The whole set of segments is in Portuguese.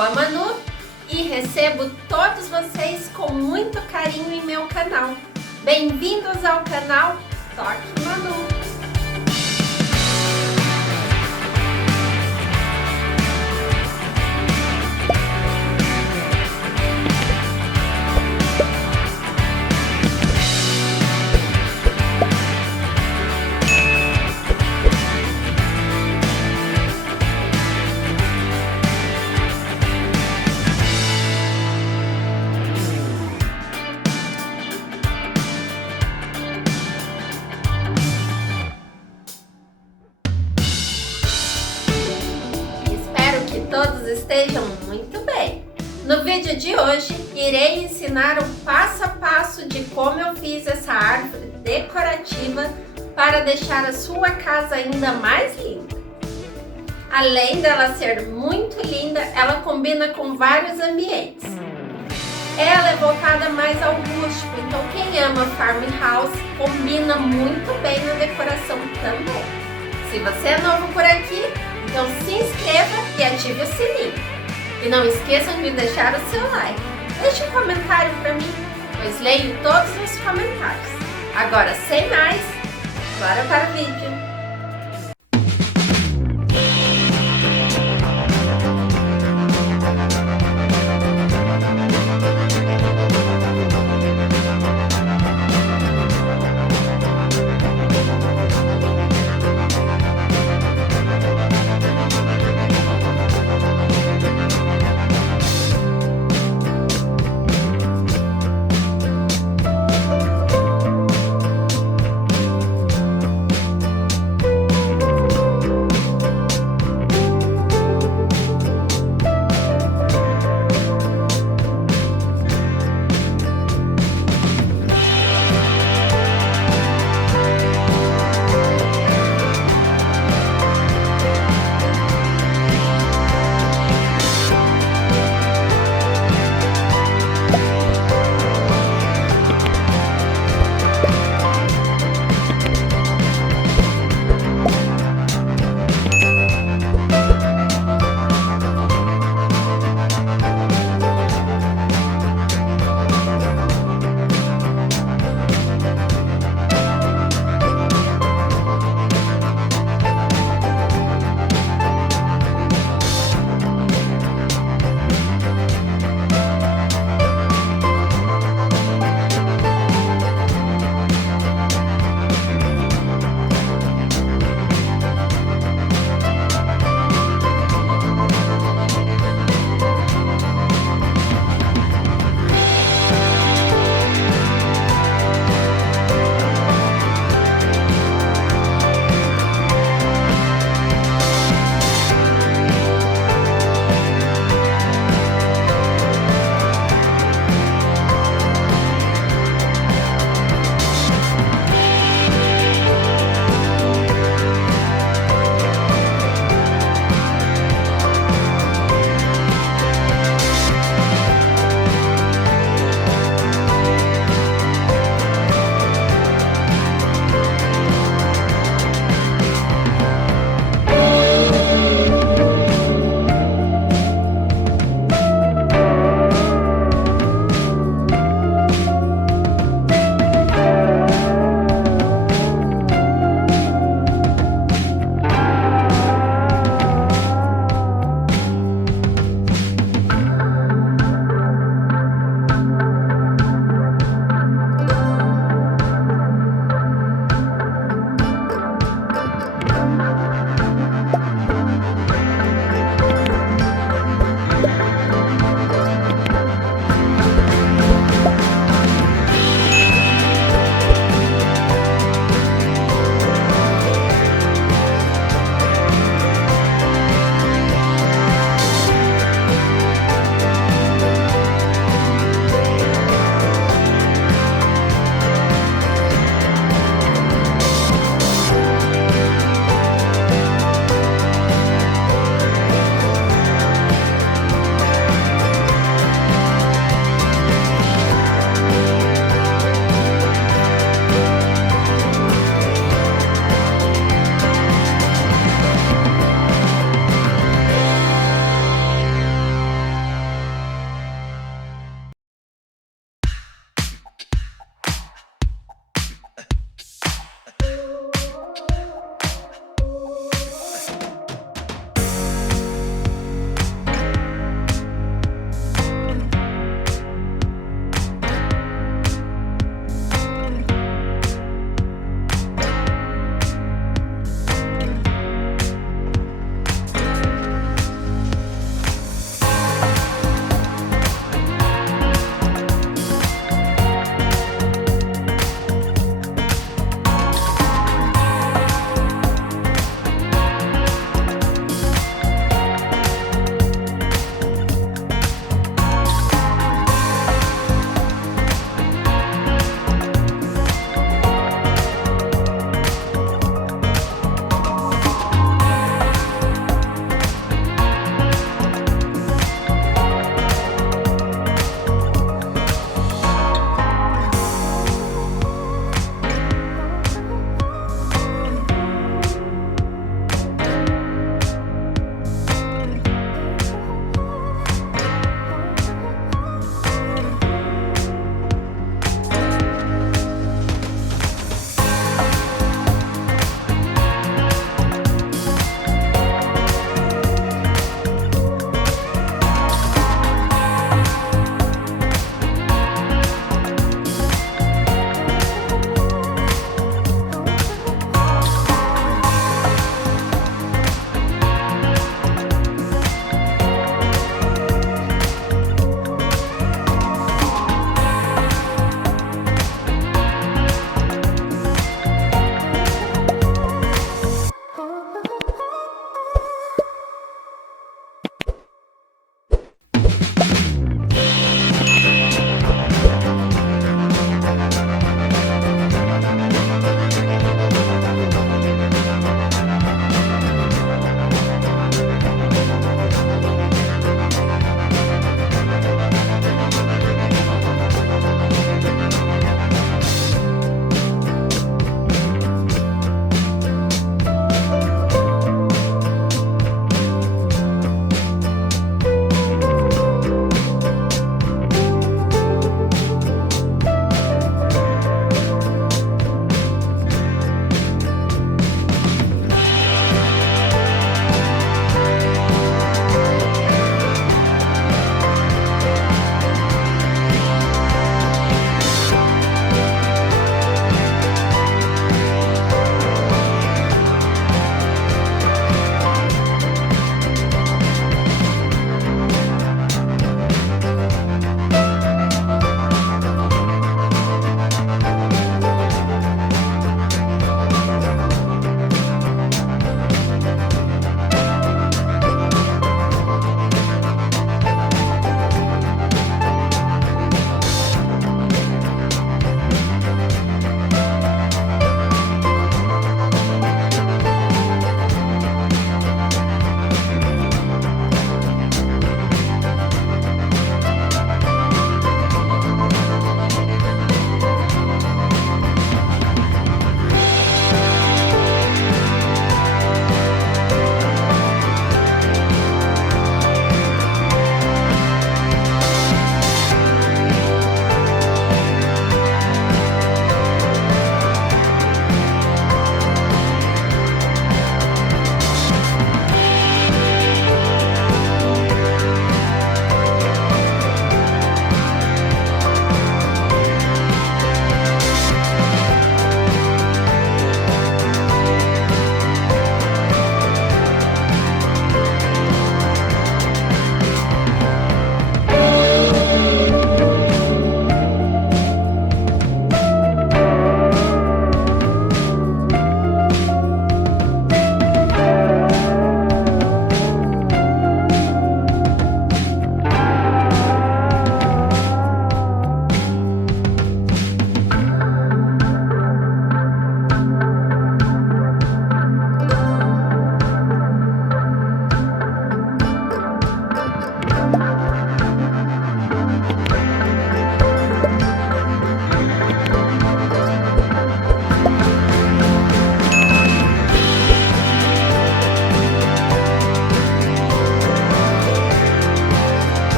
sou a Manu e recebo todos vocês com muito carinho em meu canal. Bem-vindos ao canal Toque Manu. Todos estejam muito bem. No vídeo de hoje, irei ensinar o passo a passo de como eu fiz essa árvore decorativa para deixar a sua casa ainda mais linda. Além dela ser muito linda, ela combina com vários ambientes. Ela é voltada mais ao rústico, então quem ama farmhouse combina muito bem na decoração também. Se você é novo por aqui, então se inscreva e ative o sininho. E não esqueçam de deixar o seu like. Deixe um comentário para mim, pois leio todos os comentários. Agora, sem mais, bora para o vídeo.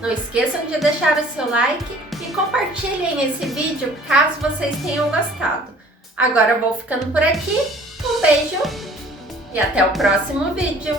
Não esqueçam de deixar o seu like e compartilhem esse vídeo caso vocês tenham gostado. Agora eu vou ficando por aqui, um beijo e até o próximo vídeo!